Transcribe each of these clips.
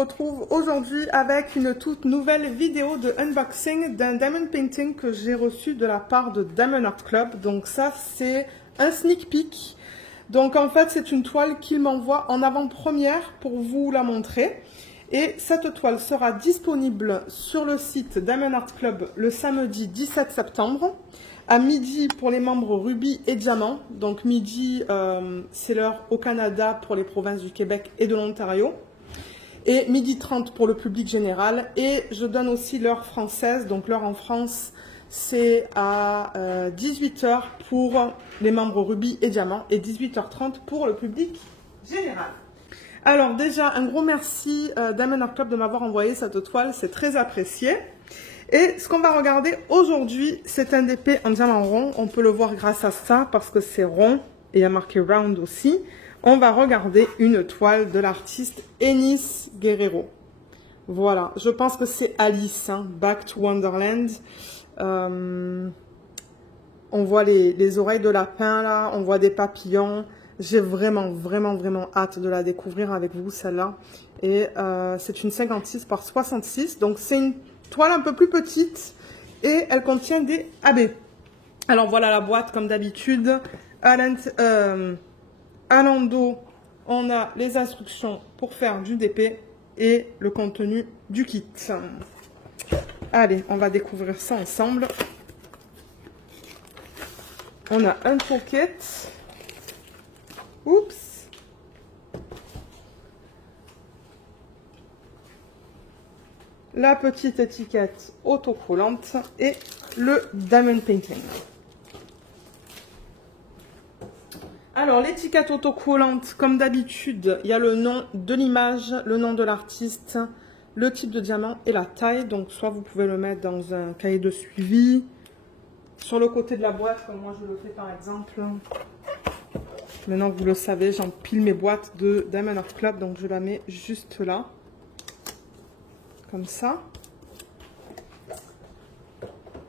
retrouve aujourd'hui avec une toute nouvelle vidéo de unboxing d'un diamond painting que j'ai reçu de la part de Diamond Art Club. Donc ça, c'est un sneak peek. Donc en fait, c'est une toile qu'il m'envoie en avant-première pour vous la montrer. Et cette toile sera disponible sur le site Diamond Art Club le samedi 17 septembre. À midi pour les membres rubis et diamants. Donc midi, c'est l'heure au Canada pour les provinces du Québec et de l'Ontario. Et midi 30 pour le public général. Et je donne aussi l'heure française. Donc l'heure en France, c'est à 18 h pour les membres rubis et diamants. Et 18 h 30 pour le public général. Alors déjà, un gros merci Diamond Art Club de m'avoir envoyé cette toile. C'est très apprécié. Et ce qu'on va regarder aujourd'hui, c'est un DP en diamant rond. On peut le voir grâce à ça parce que c'est rond et il y a marqué round aussi. On va regarder une toile de l'artiste Enis Guerrero. Voilà, je pense que c'est Alice, hein, Back to Wonderland. On voit les oreilles de lapin là, on voit des papillons. J'ai vraiment hâte de la découvrir avec vous celle-là. Et c'est une 56 par 66, donc c'est une toile un peu plus petite et elle contient des AB. Alors voilà la boîte comme d'habitude. À l'endos, on a les instructions pour faire du DP et le contenu du kit. Allez, on va découvrir ça ensemble. On a un toolkit. Oups. La petite étiquette autocollante et le diamond painting. Alors l'étiquette autocollante, comme d'habitude, il y a le nom de l'image, le nom de l'artiste, le type de diamant et la taille. Donc soit vous pouvez le mettre dans un cahier de suivi, sur le côté de la boîte, comme moi je le fais par exemple. Maintenant vous le savez, j'empile mes boîtes de Diamond Art Club, donc je la mets juste là. Comme ça.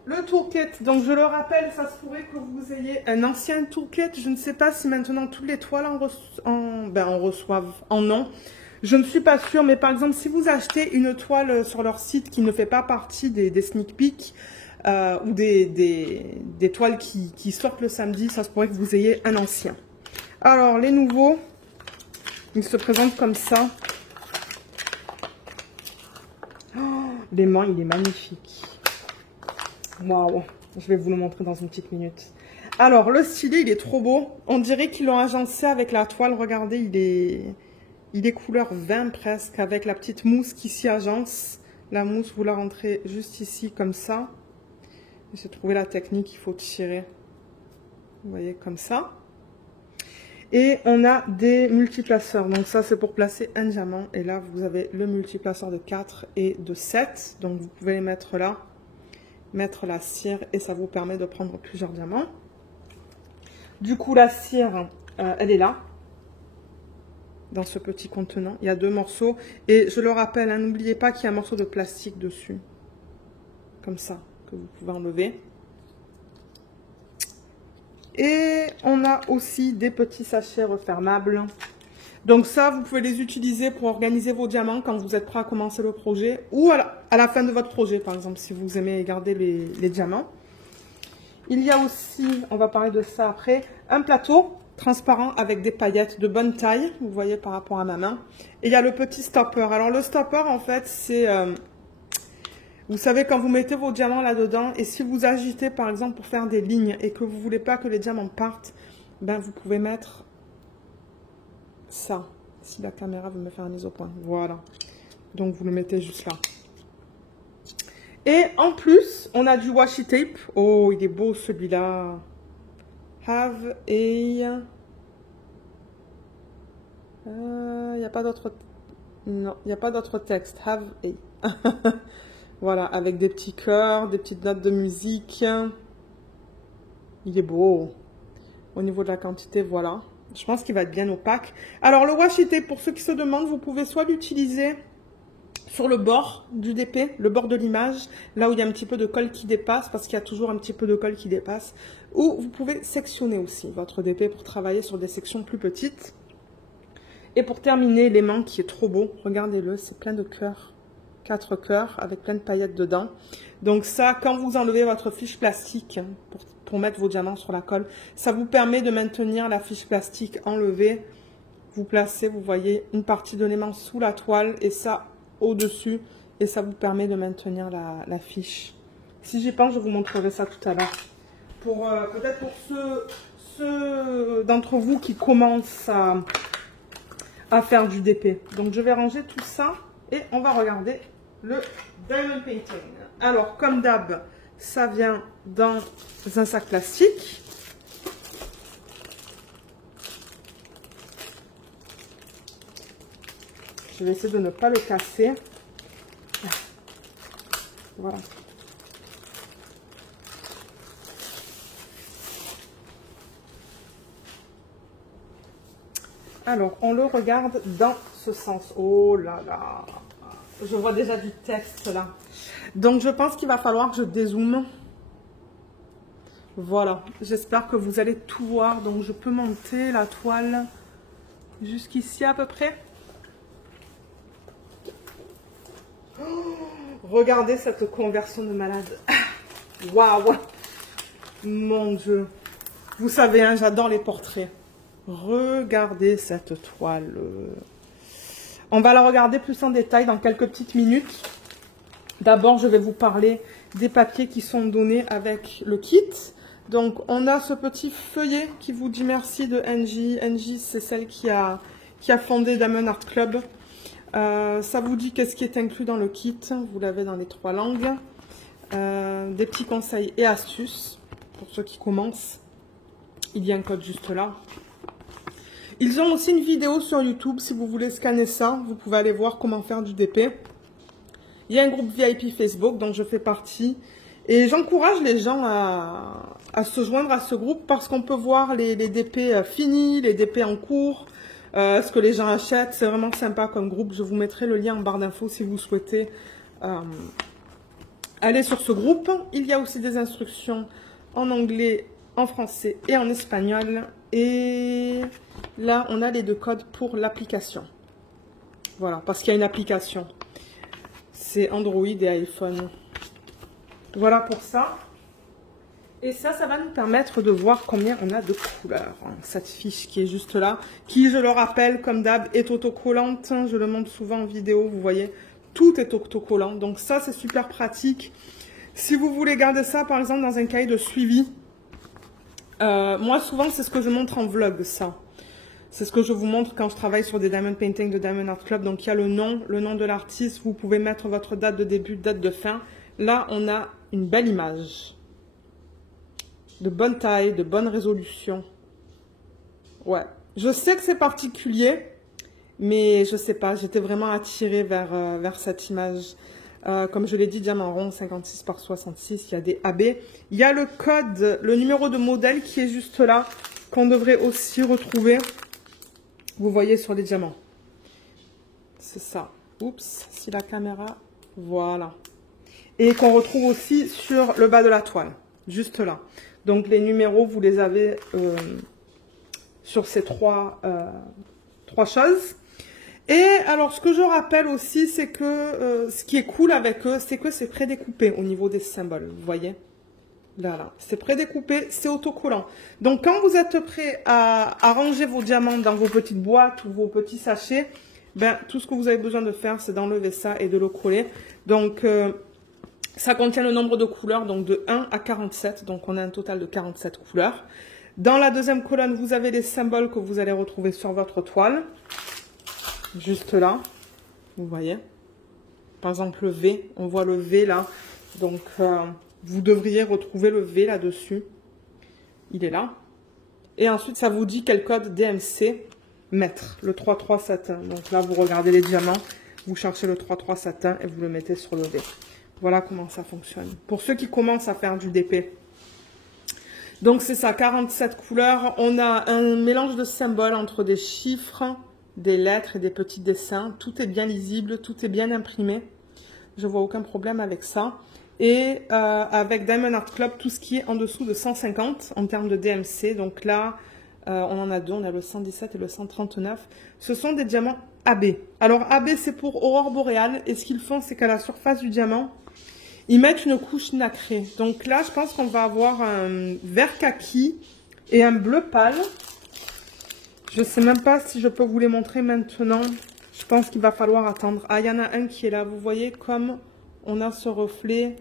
Le toolkit, donc je le rappelle, ça se pourrait que vous ayez un ancien toolkit. Je ne sais pas si maintenant toutes les toiles en reçoivent en nom. Je ne suis pas sûre, mais par exemple, si vous achetez une toile sur leur site qui ne fait pas partie des sneak peeks ou des toiles qui sortent le samedi, ça se pourrait que vous ayez un ancien. Alors, les nouveaux, ils se présentent comme ça. L'aimant, il est magnifique. Waouh, je vais vous le montrer dans une petite minute. Alors, le stylet, il est trop beau. On dirait qu'ils l'ont agencé avec la toile. Regardez, il est couleur vin presque, avec la petite mousse qui s'y agence. La mousse, vous la rentrez juste ici, comme ça. J'ai trouvé la technique, il faut tirer. Vous voyez, comme ça. Et on a des multiplaceurs. Donc ça, c'est pour placer un diamant. Et là, vous avez le multiplaceur de 4 et de 7. Donc vous pouvez les mettre là, mettre la cire et ça vous permet de prendre plusieurs diamants. Du coup, la cire, elle est là, dans ce petit contenant. Il y a 2 morceaux. Et je le rappelle, hein, n'oubliez pas qu'il y a un morceau de plastique dessus. Comme ça, que vous pouvez enlever. Et on a aussi des petits sachets refermables. Donc ça, vous pouvez les utiliser pour organiser vos diamants quand vous êtes prêt à commencer le projet. Ou à la fin de votre projet, par exemple, si vous aimez garder les diamants. Il y a aussi, on va parler de ça après, un plateau transparent avec des paillettes de bonne taille. Vous voyez par rapport à ma main. Et il y a le petit stopper. Alors le stopper, en fait, c'est... vous savez, quand vous mettez vos diamants là-dedans, et si vous agitez, par exemple, pour faire des lignes, et que vous ne voulez pas que les diamants partent, ben vous pouvez mettre ça. Si la caméra veut me faire un mise au point. Voilà. Donc, vous le mettez juste là. Et en plus, on a du washi tape. Oh, il est beau celui-là. Have a... Il n'y a pas d'autre... Non, il n'y a pas d'autre texte. Have a... Voilà, avec des petits cœurs, des petites notes de musique. Il est beau. Au niveau de la quantité, voilà. Je pense qu'il va être bien opaque. Alors, le washi tape, pour ceux qui se demandent, vous pouvez soit l'utiliser sur le bord du DP, le bord de l'image, là où il y a un petit peu de colle qui dépasse, parce qu'il y a toujours un petit peu de colle qui dépasse. Ou vous pouvez sectionner aussi votre DP pour travailler sur des sections plus petites. Et pour terminer, l'aimant qui est trop beau, regardez-le, c'est plein de cœurs, 4 cœurs avec plein de paillettes dedans. Donc ça, quand vous enlevez votre fiche plastique pour mettre vos diamants sur la colle, ça vous permet de maintenir la fiche plastique enlevée. Vous placez, vous voyez, une partie de l'aimant sous la toile et ça au-dessus. Et ça vous permet de maintenir la fiche. Si j'y pense, je vous montrerai ça tout à l'heure. Peut-être pour ceux d'entre vous qui commencent à faire du DP. Donc je vais ranger tout ça et on va regarder le Diamond Painting. Alors comme d'hab, ça vient dans un sac plastique. Je vais essayer de ne pas le casser. Voilà. Alors, on le regarde dans ce sens. Oh là là. Je vois déjà du texte là. Donc, je pense qu'il va falloir que je dézoome. Voilà. J'espère que vous allez tout voir. Donc, je peux monter la toile jusqu'ici à peu près. Oh, regardez cette conversion de malade. Waouh. Mon Dieu. Vous savez, hein, j'adore les portraits. Regardez cette toile. On va la regarder plus en détail dans quelques petites minutes. D'abord, je vais vous parler des papiers qui sont donnés avec le kit. Donc, on a ce petit feuillet qui vous dit merci de Angie. Angie, c'est celle qui a fondé Diamond Art Club. Ça vous dit qu'est-ce qui est inclus dans le kit. Vous l'avez dans les 3 langues. Des petits conseils et astuces pour ceux qui commencent. Il y a un code juste là. Ils ont aussi une vidéo sur YouTube, si vous voulez scanner ça, vous pouvez aller voir comment faire du DP. Il y a un groupe VIP Facebook dont je fais partie. Et j'encourage les gens à se joindre à ce groupe parce qu'on peut voir les DP finis, les DP en cours, ce que les gens achètent. C'est vraiment sympa comme groupe. Je vous mettrai le lien en barre d'infos si vous souhaitez aller sur ce groupe. Il y a aussi des instructions en anglais, en français et en espagnol. Et là, on a les 2 codes pour l'application. Voilà, parce qu'il y a une application. C'est Android et iPhone. Voilà pour ça. Et ça va nous permettre de voir combien on a de couleurs. Cette fiche qui est juste là, qui, je le rappelle, comme d'hab, est autocollante. Je le montre souvent en vidéo, vous voyez, tout est autocollant. Donc ça, c'est super pratique. Si vous voulez garder ça, par exemple, dans un cahier de suivi, moi, souvent, c'est ce que je montre en vlog, ça. C'est ce que je vous montre quand je travaille sur des diamond painting de Diamond Art Club. Donc, il y a le nom de l'artiste. Vous pouvez mettre votre date de début, date de fin. Là, on a une belle image. De bonne taille, de bonne résolution. Ouais. Je sais que c'est particulier, mais je sais pas. J'étais vraiment attirée vers cette image. Comme je l'ai dit, diamant rond, 56 par 66, il y a des AB. Il y a le code, le numéro de modèle qui est juste là, qu'on devrait aussi retrouver. Vous voyez sur les diamants. C'est ça. Oups, si la caméra... Voilà. Et qu'on retrouve aussi sur le bas de la toile, juste là. Donc les numéros, vous les avez sur ces trois choses. Et alors, ce que je rappelle aussi, c'est que ce qui est cool avec eux, c'est que c'est prédécoupé au niveau des symboles. Vous voyez? Là, c'est prédécoupé, c'est autocollant. Donc, quand vous êtes prêt à ranger vos diamants dans vos petites boîtes ou vos petits sachets, ben, tout ce que vous avez besoin de faire, c'est d'enlever ça et de le coller. Donc, ça contient le nombre de couleurs, donc de 1 à 47. Donc, on a un total de 47 couleurs. Dans la deuxième colonne, vous avez les symboles que vous allez retrouver sur votre toile. Juste là, vous voyez. Par exemple, le V, on voit le V là. Donc, vous devriez retrouver le V là-dessus. Il est là. Et ensuite, ça vous dit quel code DMC mettre, le 33 satin. Donc là, vous regardez les diamants, vous cherchez le 33 satin et vous le mettez sur le V. Voilà comment ça fonctionne. Pour ceux qui commencent à faire du DP. Donc, c'est ça, 47 couleurs. On a un mélange de symboles entre des chiffres, des lettres et des petits dessins. Tout est bien lisible, tout est bien imprimé. Je vois aucun problème avec ça. Et avec Diamond Art Club, tout ce qui est en dessous de 150 en termes de DMC. Donc là, On en a deux, on a le 117 et le 139. Ce sont des diamants AB. Alors AB, c'est pour aurore boréale. Et ce qu'ils font, c'est qu'à la surface du diamant, ils mettent une couche nacrée. Donc là, je pense qu'on va avoir un vert kaki et un bleu pâle. Je ne sais même pas si je peux vous les montrer maintenant. Je pense qu'il va falloir attendre. Ah, il y en a un qui est là. Vous voyez comme on a ce reflet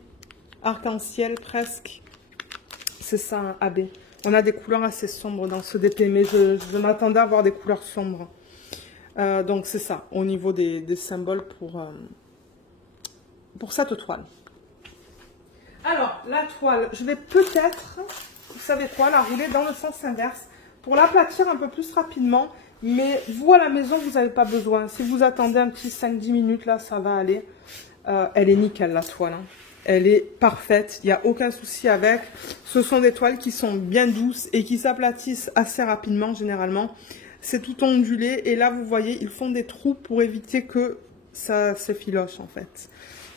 arc-en-ciel presque. C'est ça, un AB. On a des couleurs assez sombres dans ce DP, mais je m'attendais à avoir des couleurs sombres. Donc c'est ça, au niveau des symboles pour cette toile. Alors, la toile, je vais peut-être, vous savez quoi, la rouler dans le sens inverse pour l'aplatir un peu plus rapidement. Mais vous, à la maison, vous n'avez pas besoin. Si vous attendez un petit 5-10 minutes, là, ça va aller. Elle est nickel, la toile. Hein. Elle est parfaite. Il n'y a aucun souci avec. Ce sont des toiles qui sont bien douces et qui s'aplatissent assez rapidement, généralement. C'est tout ondulé. Et là, vous voyez, ils font des trous pour éviter que ça s'effiloche, en fait.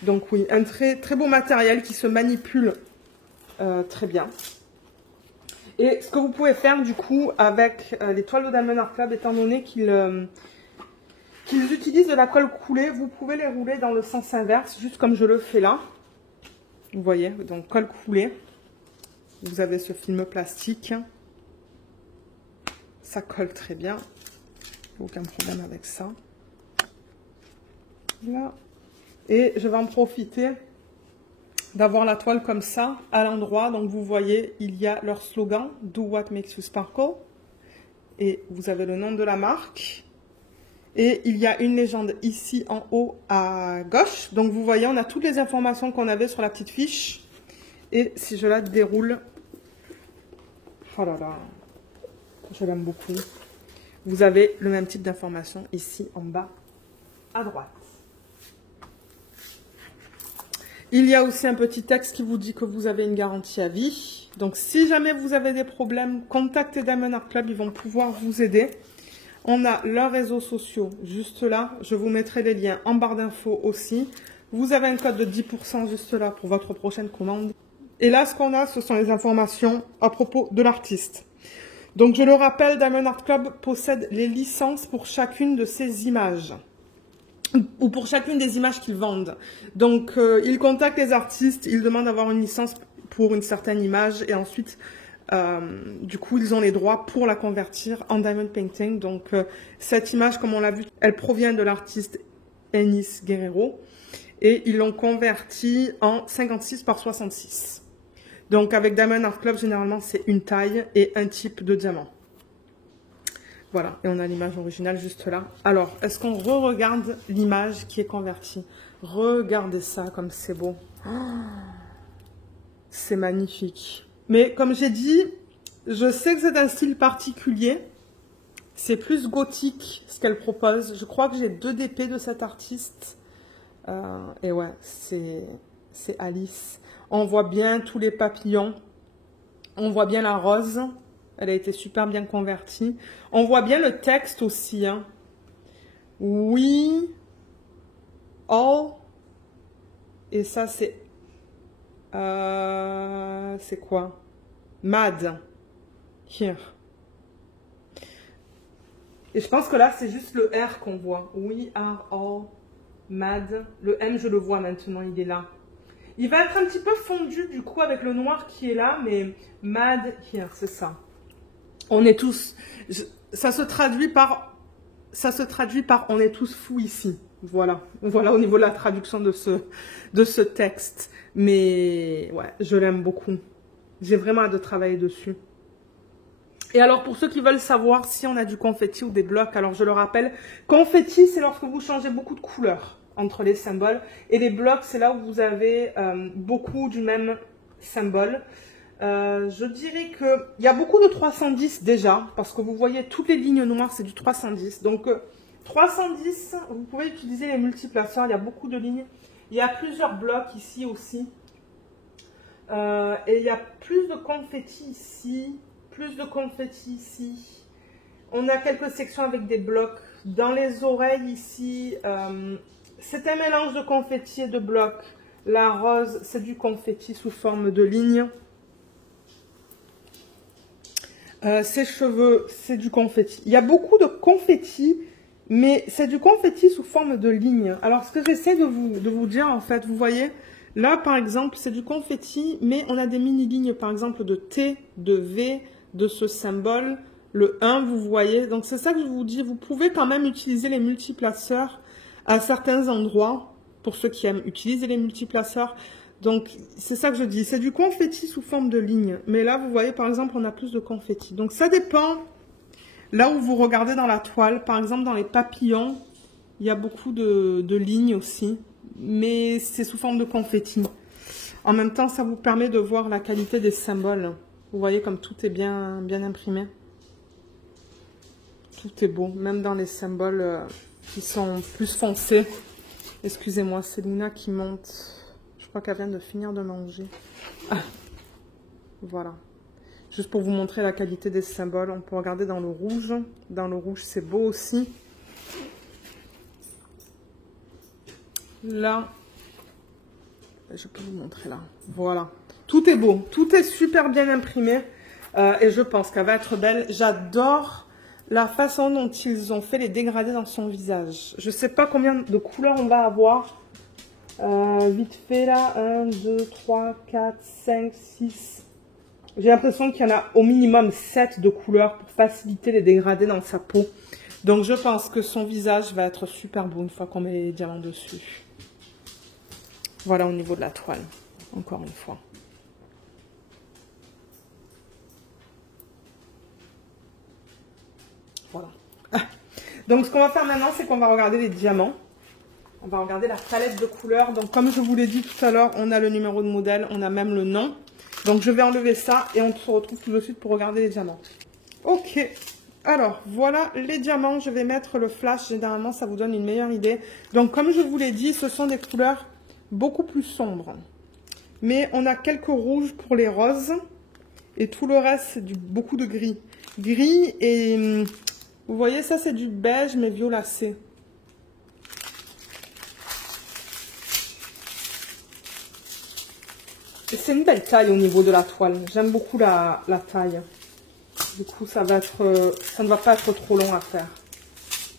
Donc oui, un très, très beau matériel qui se manipule très bien. Et ce que vous pouvez faire du coup avec les toiles de Diamond Art Club, étant donné qu'ils utilisent de la colle coulée, vous pouvez les rouler dans le sens inverse, juste comme je le fais là. Vous voyez, donc colle coulée. Vous avez ce film plastique. Ça colle très bien. Aucun problème avec ça. Là. Et je vais en profiter d'avoir la toile comme ça, à l'endroit. Donc vous voyez, il y a leur slogan, Do What Makes You Sparkle. Et vous avez le nom de la marque. Et il y a une légende ici en haut à gauche. Donc vous voyez, on a toutes les informations qu'on avait sur la petite fiche. Et si je la déroule, oh là là, je l'aime beaucoup. Vous avez le même type d'information ici en bas à droite. Il y a aussi un petit texte qui vous dit que vous avez une garantie à vie. Donc, si jamais vous avez des problèmes, contactez Diamond Art Club, ils vont pouvoir vous aider. On a leurs réseaux sociaux juste là. Je vous mettrai les liens en barre d'infos aussi. Vous avez un code de 10% juste là pour votre prochaine commande. Et là, ce qu'on a, ce sont les informations à propos de l'artiste. Donc, je le rappelle, Diamond Art Club possède les licences pour chacune de ces images. Ou pour chacune des images qu'ils vendent. Donc, ils contactent les artistes, ils demandent d'avoir une licence pour une certaine image et ensuite, du coup, ils ont les droits pour la convertir en diamond painting. Donc, cette image, comme on l'a vu, elle provient de l'artiste Enis Guerrero et ils l'ont convertie en 56 par 66. Donc, avec Diamond Art Club, généralement, c'est une taille et un type de diamant. Voilà, et on a l'image originale juste là. Alors, est-ce qu'on re-regarde l'image qui est convertie? Regardez ça, comme c'est beau. Oh, c'est magnifique. Mais comme j'ai dit, je sais que c'est un style particulier. C'est plus gothique, ce qu'elle propose. Je crois que j'ai 2 DP de cet artiste. Et ouais, c'est Alice. On voit bien tous les papillons. On voit bien la rose. Elle a été super bien convertie. On voit bien le texte aussi. Hein. We all. Et ça, c'est... c'est quoi? Mad. Here. Et je pense que là, c'est juste le R qu'on voit. We are all mad. Le M, je le vois maintenant, il est là. Il va être un petit peu fondu, du coup, avec le noir qui est là. Mais mad here, c'est ça. On est tous, ça se traduit par on est tous fous ici. Voilà au niveau de la traduction de ce texte. Mais ouais, je l'aime beaucoup. J'ai vraiment hâte de travailler dessus. Et alors pour ceux qui veulent savoir si on a du confetti ou des blocs, alors je le rappelle, confetti c'est lorsque vous changez beaucoup de couleurs entre les symboles. Et les blocs c'est là où vous avez beaucoup du même symbole. Je dirais qu'il y a beaucoup de 310 déjà, parce que vous voyez toutes les lignes noires, c'est du 310. Donc 310, vous pouvez utiliser les multiplaceurs, il y a beaucoup de lignes. Il y a plusieurs blocs ici aussi. Et il y a plus de confetti ici, plus de confetti ici. On a quelques sections avec des blocs. Dans les oreilles ici, c'est un mélange de confetti et de blocs. La rose, c'est du confetti sous forme de lignes. Ses cheveux, c'est du confetti. Il y a beaucoup de confetti, mais c'est du confetti sous forme de ligne. Alors, ce que j'essaie de vous dire, en fait, vous voyez, là, par exemple, c'est du confetti, mais on a des mini-lignes, par exemple, de T, de V, de ce symbole, le 1, vous voyez. Donc, c'est ça que je vous dis. Vous pouvez quand même utiliser les multiplaceurs à certains endroits, pour ceux qui aiment utiliser les multiplaceurs. Donc, c'est ça que je dis. C'est du confetti sous forme de ligne. Mais là, vous voyez, par exemple, on a plus de confetti. Donc, ça dépend. Là où vous regardez dans la toile, par exemple, dans les papillons, il y a beaucoup de lignes aussi. Mais c'est sous forme de confetti. En même temps, ça vous permet de voir la qualité des symboles. Vous voyez comme tout est bien imprimé. Tout est beau, même dans les symboles qui sont plus foncés. Excusez-moi, c'est Luna qui monte. Je crois qu'elle vient de finir de manger. Ah. Voilà. Juste pour vous montrer la qualité des symboles. On peut regarder dans le rouge. Dans le rouge, c'est beau aussi. Là, je peux vous montrer là. Voilà. Tout est beau. Tout est super bien imprimé. Et je pense qu'elle va être belle. J'adore la façon dont ils ont fait les dégradés dans son visage. Je ne sais pas combien de couleurs on va avoir. Vite fait là. 1, 2, 3, 4, 5, 6. J'ai l'impression qu'il y en a au minimum 7 de couleurs pour faciliter les dégradés dans sa peau. Donc je pense que son visage va être super beau une fois qu'on met les diamants dessus. Voilà au niveau de la toile. Encore une fois. Voilà. Donc ce qu'on va faire maintenant, c'est qu'on va regarder les diamants. On va regarder la palette de couleurs. Donc comme je vous l'ai dit tout à l'heure, on a le numéro de modèle, on a même le nom. Donc je vais enlever ça et on se retrouve tout de suite pour regarder les diamants. Ok. Alors voilà les diamants. Je vais mettre le flash. Généralement ça vous donne une meilleure idée. Donc comme je vous l'ai dit, ce sont des couleurs beaucoup plus sombres. Mais on a quelques rouges pour les roses. Et tout le reste c'est beaucoup de gris. Gris et... Vous voyez, ça c'est du beige mais violacé. Et c'est une belle taille au niveau de la toile. J'aime beaucoup la taille. Du coup, ça ne va pas être trop long à faire.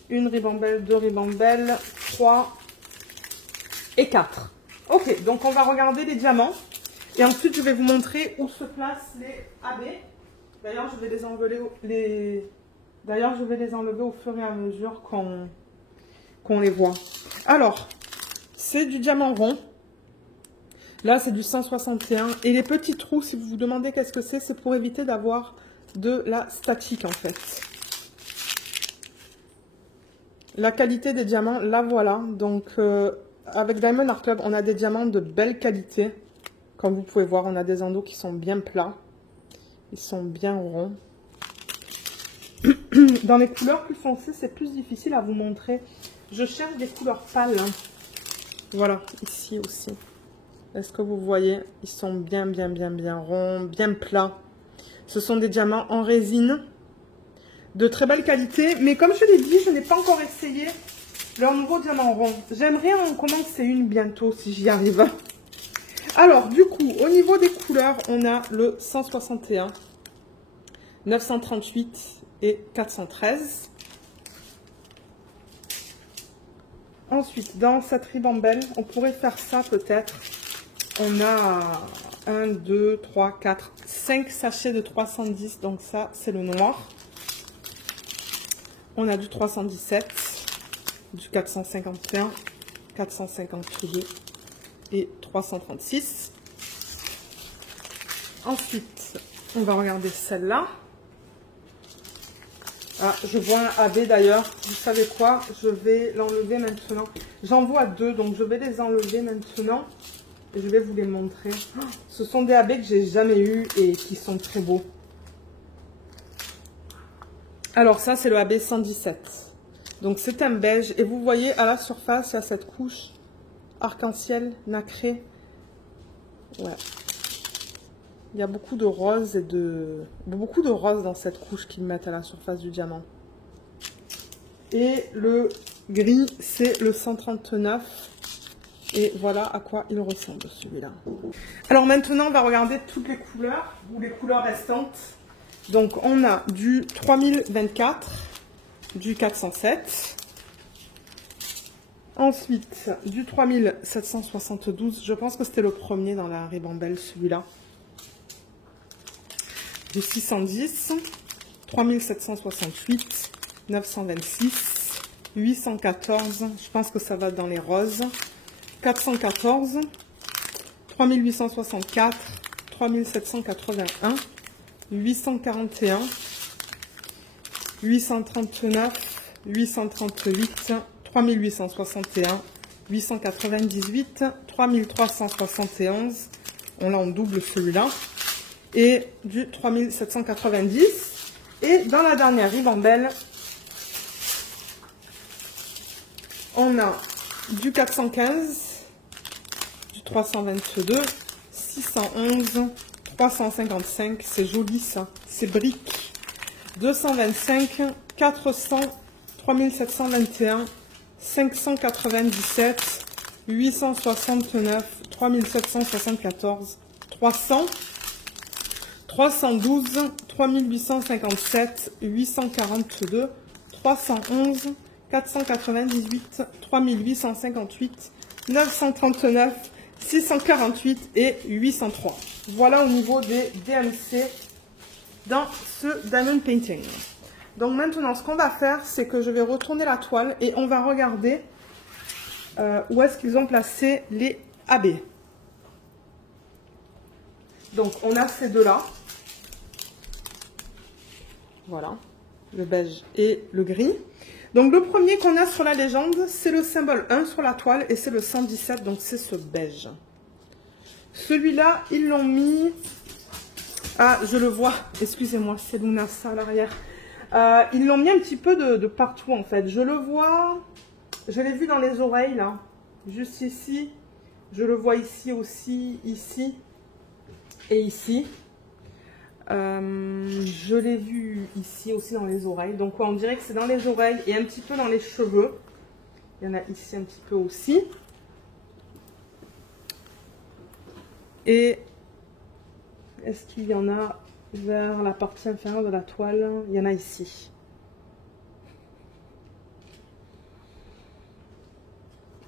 Une ribambelle, 2 ribambelles, 3 et 4. Ok, donc on va regarder les diamants. Et ensuite, je vais vous montrer où se placent les AB. D'ailleurs, je vais les enlever D'ailleurs, je vais les enlever au fur et à mesure qu'on les voit. Alors, c'est du diamant rond. Là, c'est du 161. Et les petits trous, si vous vous demandez qu'est-ce que c'est pour éviter d'avoir de la statique, en fait. La qualité des diamants, la voilà. Donc, avec Diamond Art Club, on a des diamants de belle qualité. Comme vous pouvez voir, on a des endos qui sont bien plats. Ils sont bien ronds. Dans les couleurs plus foncées, c'est plus difficile à vous montrer. Je cherche des couleurs pâles. Hein. Voilà, ici aussi. Est-ce que vous voyez? Ils sont bien ronds, bien plats. Ce sont des diamants en résine. De très belle qualité. Mais comme je l'ai dit, je n'ai pas encore essayé leur nouveau diamant rond. J'aimerais en commencer une bientôt si j'y arrive. Alors, du coup, au niveau des couleurs, on a le 161, 938 et 413. Ensuite, dans cette ribambelle, on pourrait faire ça peut-être. On a 1, 2, 3, 4, 5 sachets de 310. Donc ça, c'est le noir. On a du 317, du 451, 452 et 336. Ensuite, on va regarder celle-là. Ah, je vois un AB d'ailleurs. Vous savez quoi? Je vais l'enlever maintenant. J'en vois 2, donc je vais les enlever maintenant. Et je vais vous les montrer. Oh, ce sont des AB que j'ai jamais eu et qui sont très beaux. Alors ça, c'est le AB 117. Donc c'est un beige. Et vous voyez, à la surface, il y a cette couche arc-en-ciel nacré. Ouais. Il y a beaucoup de roses et beaucoup de roses dans cette couche qu'ils mettent à la surface du diamant. Et le gris, c'est le 139. Et voilà à quoi il ressemble celui-là. Alors maintenant, on va regarder toutes les couleurs, ou les couleurs restantes. Donc, on a du 3024, du 407. Ensuite, du 3772. Je pense que c'était le premier dans la ribambelle, celui-là. Du 610, 3768, 926, 814. Je pense que ça va dans les roses. 414, 3864, 3781. 841, 839, 838, 3861, 898, 3371. On l'a en double celui-là. Et du 3790. Et dans la dernière ribambelle, on a du 415, du 322, 611, 355, c'est joli ça, c'est brique. 225, 400, 3721, 597, 869, 3774, 300, 312, 3857, 842, 311, 498, 3858, 939, 648 et 803. Voilà au niveau des DMC dans ce Diamond Painting. Donc maintenant, ce qu'on va faire, c'est que je vais retourner la toile et on va regarder où est-ce qu'ils ont placé les AB. Donc on a ces deux-là. Voilà, le beige et le gris. Donc le premier qu'on a sur la légende, c'est le symbole 1 sur la toile et c'est le 117, donc c'est ce beige. Celui-là, ils l'ont mis... Ah, je le vois, excusez-moi, c'est Lunasa à l'arrière. Ils l'ont mis un petit peu de partout en fait. Je le vois, je l'ai vu dans les oreilles là, juste ici. Je le vois ici aussi, ici et ici. Je l'ai vu ici aussi dans les oreilles. Donc ouais, on dirait que c'est dans les oreilles et un petit peu dans les cheveux. Il y en a ici un petit peu aussi. Et est-ce qu'il y en a vers la partie inférieure de la toile? Il y en a ici.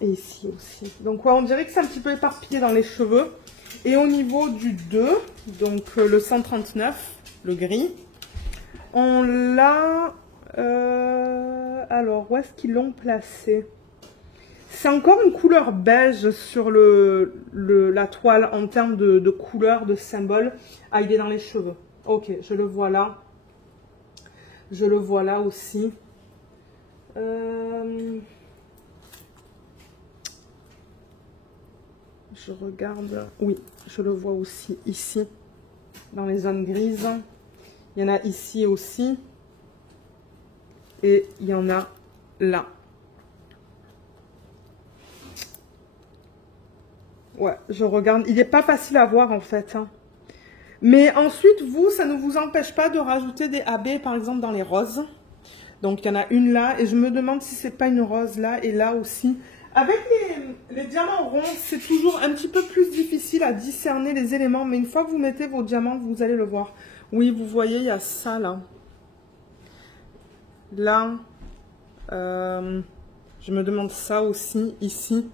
Et ici aussi. Donc ouais, on dirait que c'est un petit peu éparpillé dans les cheveux. Et au niveau du 2, donc le 139, le gris, on l'a... alors, où est-ce qu'ils l'ont placé? C'est encore une couleur beige sur la toile en termes de couleur, de symbole. Ah, il est dans les cheveux. Ok, je le vois là. Je le vois là aussi. Je regarde. Oui, je le vois aussi ici, dans les zones grises. Il y en a ici aussi. Et il y en a là. Ouais, je regarde. Il n'est pas facile à voir en fait. Hein. Mais ensuite, vous, ça ne vous empêche pas de rajouter des AB, par exemple, dans les roses. Donc, il y en a une là. Et je me demande si c'est pas une rose là et là aussi. Avec les diamants ronds, c'est toujours un petit peu plus difficile à discerner les éléments. Mais une fois que vous mettez vos diamants, vous allez le voir. Oui, vous voyez, il y a ça là. Là. Je me demande ça aussi, ici.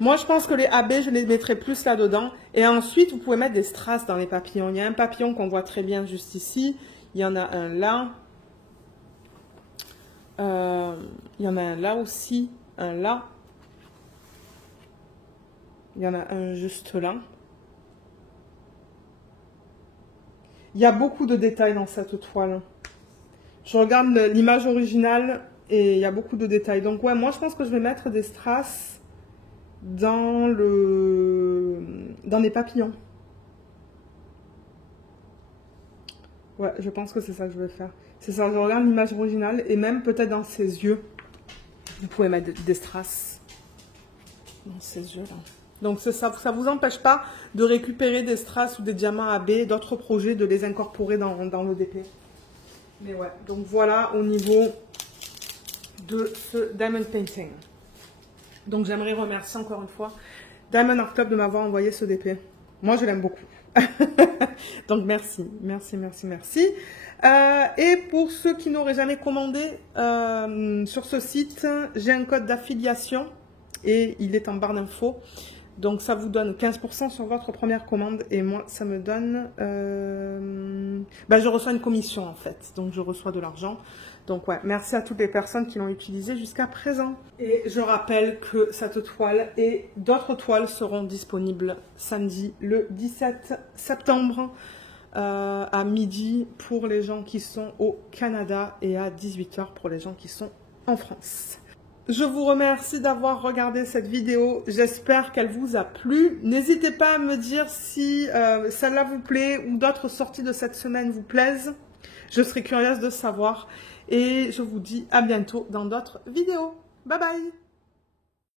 Moi, je pense que les AB, je les mettrai plus là-dedans. Et ensuite, vous pouvez mettre des strass dans les papillons. Il y a un papillon qu'on voit très bien juste ici. Il y en a un là. Il y en a un là aussi. Un là. Il y en a un juste là. Il y a beaucoup de détails dans cette toile. Je regarde l'image originale et il y a beaucoup de détails. Donc, ouais, moi, je pense que je vais mettre des strass dans les papillons. Ouais, je pense que c'est ça que je vais faire. C'est ça, je regarde l'image originale et même peut-être dans ses yeux. Vous pouvez mettre des strass dans ses yeux là. Donc c'est ça, ça vous empêche pas de récupérer des strass ou des diamants AB, d'autres projets, de les incorporer dans l'ODP. Mais ouais, donc voilà au niveau de ce Diamond Painting. Donc j'aimerais remercier encore une fois Diamond Art Club de m'avoir envoyé ce DP. Moi je l'aime beaucoup. Donc merci, merci, merci, merci. Et pour ceux qui n'auraient jamais commandé sur ce site, j'ai un code d'affiliation et il est en barre d'infos. Donc ça vous donne 15% sur votre première commande et moi ça me donne... je reçois une commission en fait, donc je reçois de l'argent. Donc ouais, merci à toutes les personnes qui l'ont utilisé jusqu'à présent. Et je rappelle que cette toile et d'autres toiles seront disponibles samedi le 17 septembre à midi pour les gens qui sont au Canada et à 18 h pour les gens qui sont en France. Je vous remercie d'avoir regardé cette vidéo. J'espère qu'elle vous a plu. N'hésitez pas à me dire si celle-là vous plaît ou d'autres sorties de cette semaine vous plaisent. Je serai curieuse de savoir. Et je vous dis à bientôt dans d'autres vidéos. Bye bye!